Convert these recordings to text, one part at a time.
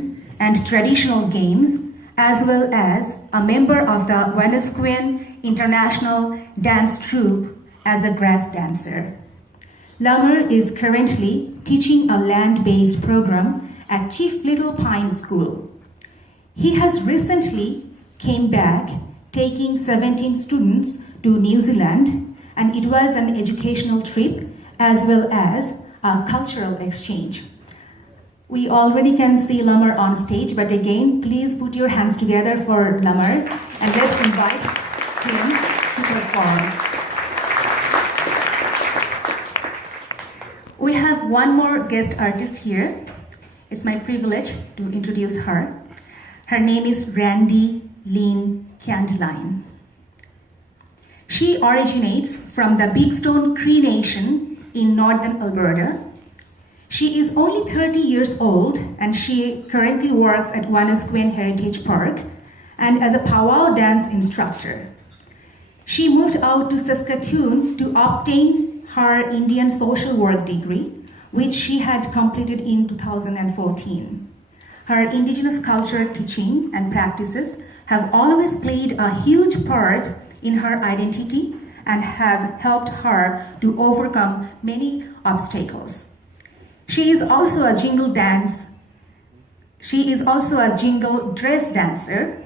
and traditional games, as well as a member of the Wanuskewin International Dance Troupe as a Grassdancer. Lamarr is currently teaching a land-based program at Chief Little Pine School. He has recently came back taking 17 students to New Zealand, and it was an educational trip as well as a cultural exchange. We already can see Lamarr on stage, but again, please put your hands together for Lamarr and let's invite him to perform. We have one more guest artist here. It's my privilege to introduce her. Her name is Randi Lynn Nanemahoo-Candline. She originates from the Bigstone Cree Nation in Northern Alberta. She is only 30 years old and she currently works at Wanuskewin Heritage Park and as a powwow dance instructor. She moved out to Saskatoon to obtain her Indian social work degree, which she had completed in 2014. Her Indigenous culture teaching and practices have always played a huge part in her identity and have helped her to overcome many obstacles. She is also a jingle dress dancer.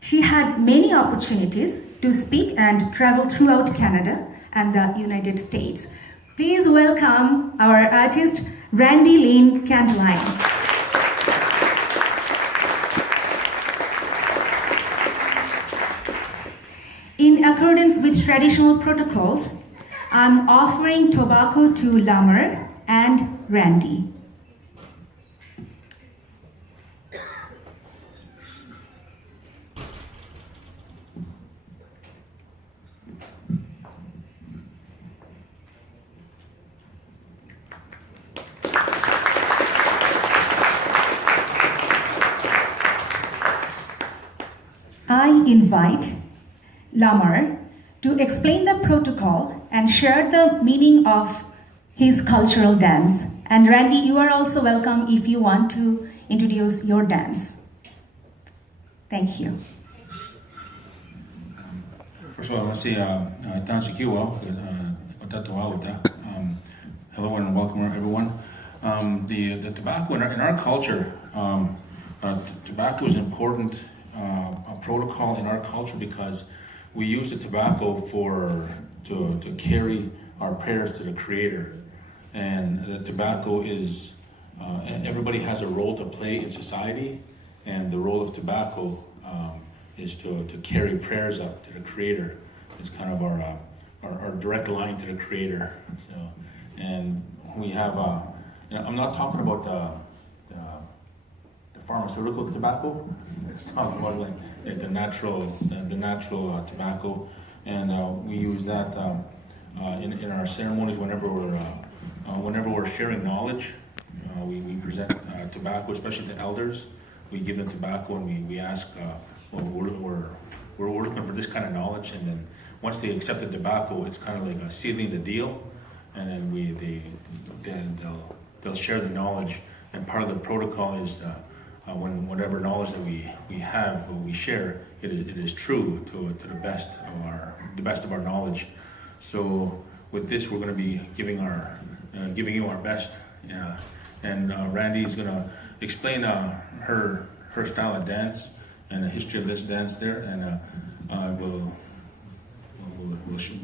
She had many opportunities to speak and travel throughout Canada and the United States. Please welcome our artist, Randi Lynn Nanemahoo-Candline. In accordance with traditional protocols, I'm offering tobacco to Lamarr and Randi. I invite Lamarr to explain the protocol and share the meaning of his cultural dance. And Randi, you are also welcome if you want to introduce your dance. Thank you. First of all, I want to say hello and welcome everyone. The tobacco in our culture, tobacco is an important a protocol in our culture because we use the tobacco to carry our prayers to the Creator, and the tobacco is everybody has a role to play in society, and the role of tobacco is to carry prayers up to the Creator. It's kind of our direct line to the Creator. So, and we have I'm not talking about the pharmaceutical tobacco. Talking about like the natural tobacco, and we use that in our ceremonies whenever we're sharing knowledge. We present tobacco, especially to elders. We give them tobacco and we ask, we're looking for this kind of knowledge, and then once they accept the tobacco, it's kind of like sealing the deal, and then they'll share the knowledge. And part of the protocol is. When whatever knowledge that we have, we share, it is true to the best of our knowledge. So with this, we're going to be giving you our best. And Randi is going to explain her style of dance and the history of this dance there, and we'll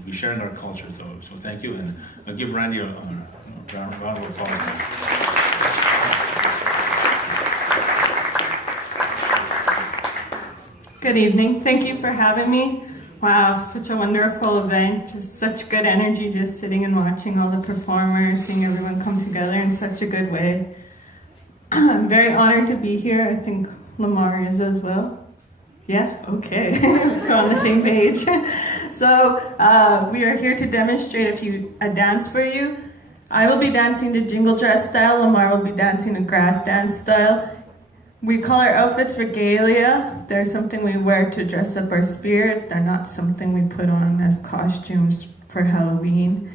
be sharing our culture. So thank you, and I'll give Randi a round of applause. Good evening. Thank you for having me. Wow, such a wonderful event. Just such good energy just sitting and watching all the performers, seeing everyone come together in such a good way. I'm very honored to be here. I think Lamarr is as well. Yeah? Okay. We're on the same page. So we are here to demonstrate a dance for you. I will be dancing the Jingle Dress style. Lamarr will be dancing the grass dance style. We call our outfits regalia. They're something we wear to dress up our spirits. They're not something we put on as costumes for Halloween.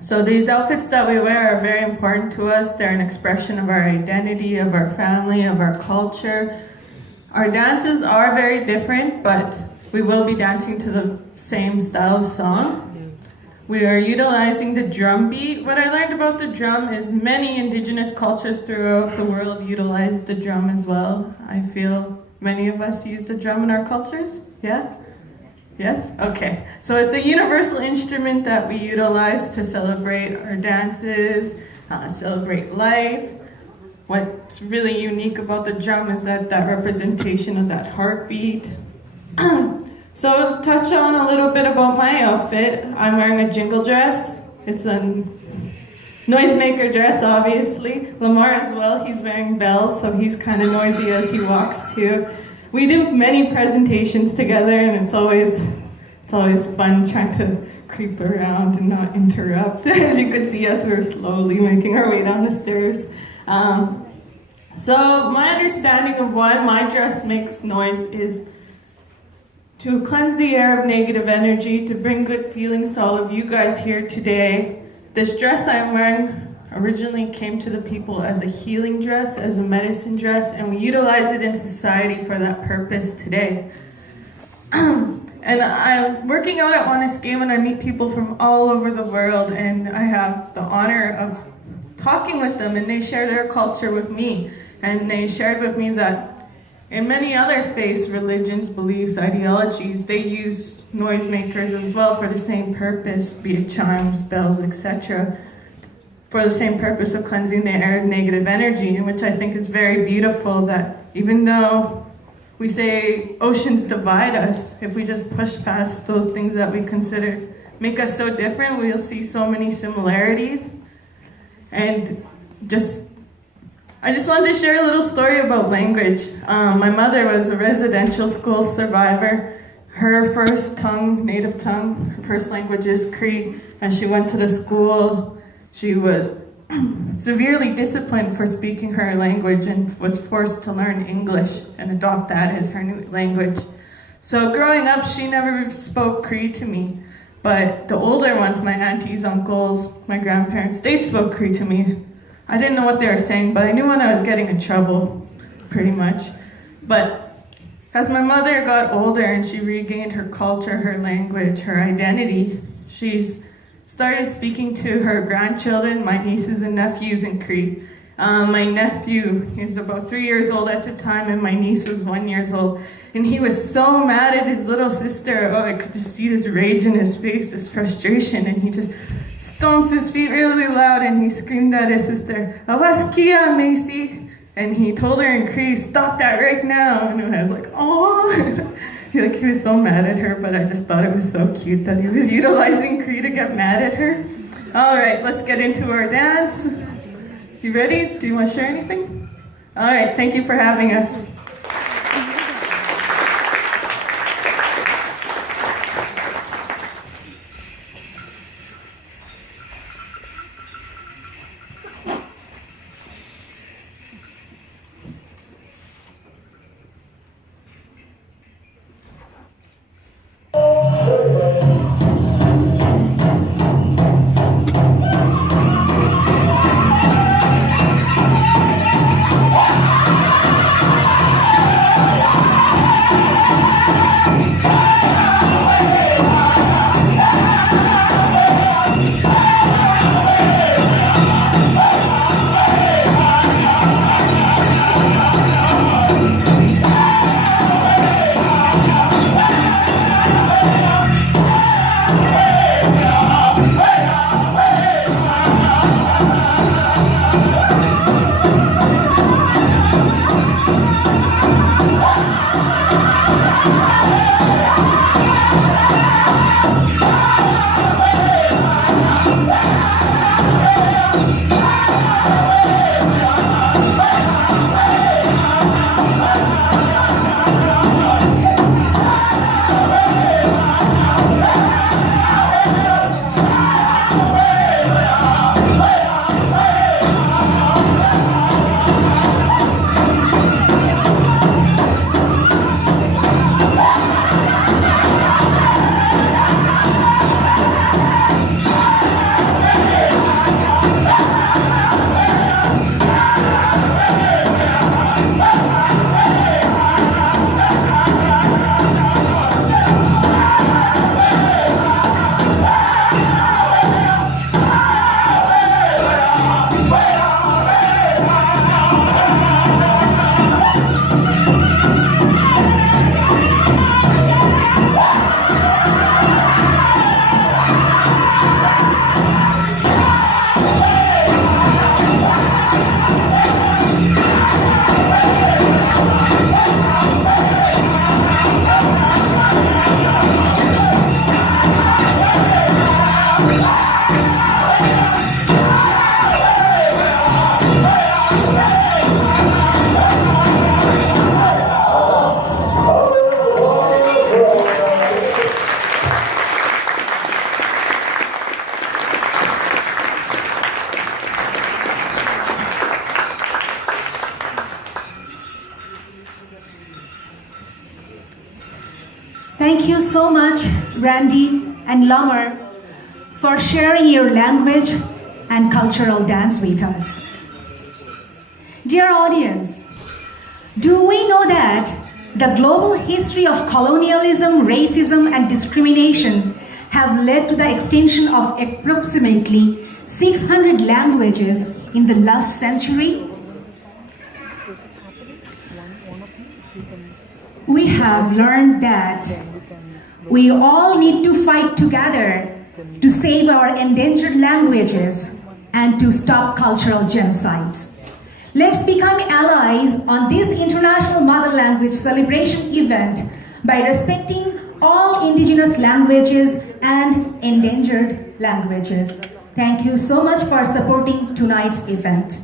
So these outfits that we wear are very important to us. They're an expression of our identity, of our family, of our culture. Our dances are very different, but we will be dancing to the same style of song. We are utilizing the drum beat. What I learned about the drum is many Indigenous cultures throughout the world utilize the drum as well. I feel many of us use the drum in our cultures. Yeah? Yes? Okay. So it's a universal instrument that we utilize to celebrate our dances, celebrate life. What's really unique about the drum is that representation of that heartbeat. So to touch on a little bit about my outfit, I'm wearing a jingle dress. It's a noisemaker dress, obviously. Lamarr as well, he's wearing bells, so he's kind of noisy as he walks too. We do many presentations together, and it's always fun trying to creep around and not interrupt. As you could see us, we're slowly making our way down the stairs. So my understanding of why my dress makes noise is to cleanse the air of negative energy, to bring good feelings to all of you guys here today. This dress I'm wearing originally came to the people as a healing dress, as a medicine dress, and we utilize it in society for that purpose today. And I'm working out at Wanuskewin. I meet people from all over the world, and I have the honor of talking with them, and they share their culture with me. And they shared with me that in many other faiths, religions, beliefs, ideologies, they use noisemakers as well for the same purpose, be it chimes, bells, etc., for the same purpose of cleansing the air of negative energy, which I think is very beautiful, that even though we say oceans divide us, if we just push past those things that we consider make us so different, we'll see so many similarities. And I just wanted to share a little story about language. My mother was a residential school survivor. Her first native tongue, her first language is Cree, and she went to the school. She was severely disciplined for speaking her language and was forced to learn English and adopt that as her new language. So growing up, she never spoke Cree to me. But the older ones, my aunties, uncles, my grandparents, they spoke Cree to me. I didn't know what they were saying, but I knew when I was getting in trouble, pretty much. But as my mother got older and she regained her culture, her language, her identity, she's started speaking to her grandchildren, my nieces and nephews in Cree. My nephew, he was about 3 years old at the time, and my niece was 1 year old. And he was so mad at his little sister. Oh, I could just see this rage in his face, this frustration, and he just stomped his feet really loud, and he screamed at his sister, "Awaskia, Macy!" And he told her in Cree, "Stop that right now!" And I was like, "Oh!" He was so mad at her, but I just thought it was so cute that he was utilizing Cree to get mad at her. All right, let's get into our dance. You ready? Do you want to share anything? All right, thank you for having us. Thank you so much, Randi and Lamarr, for sharing your language and cultural dance with us. Dear audience, do we know that the global history of colonialism, racism, and discrimination have led to the extinction of approximately 600 languages in the last century? We have learned that we all need to fight together to save our endangered languages and to stop cultural genocides. Let's become allies on this International Mother Language Celebration event by respecting all Indigenous languages and endangered languages. Thank you so much for supporting tonight's event.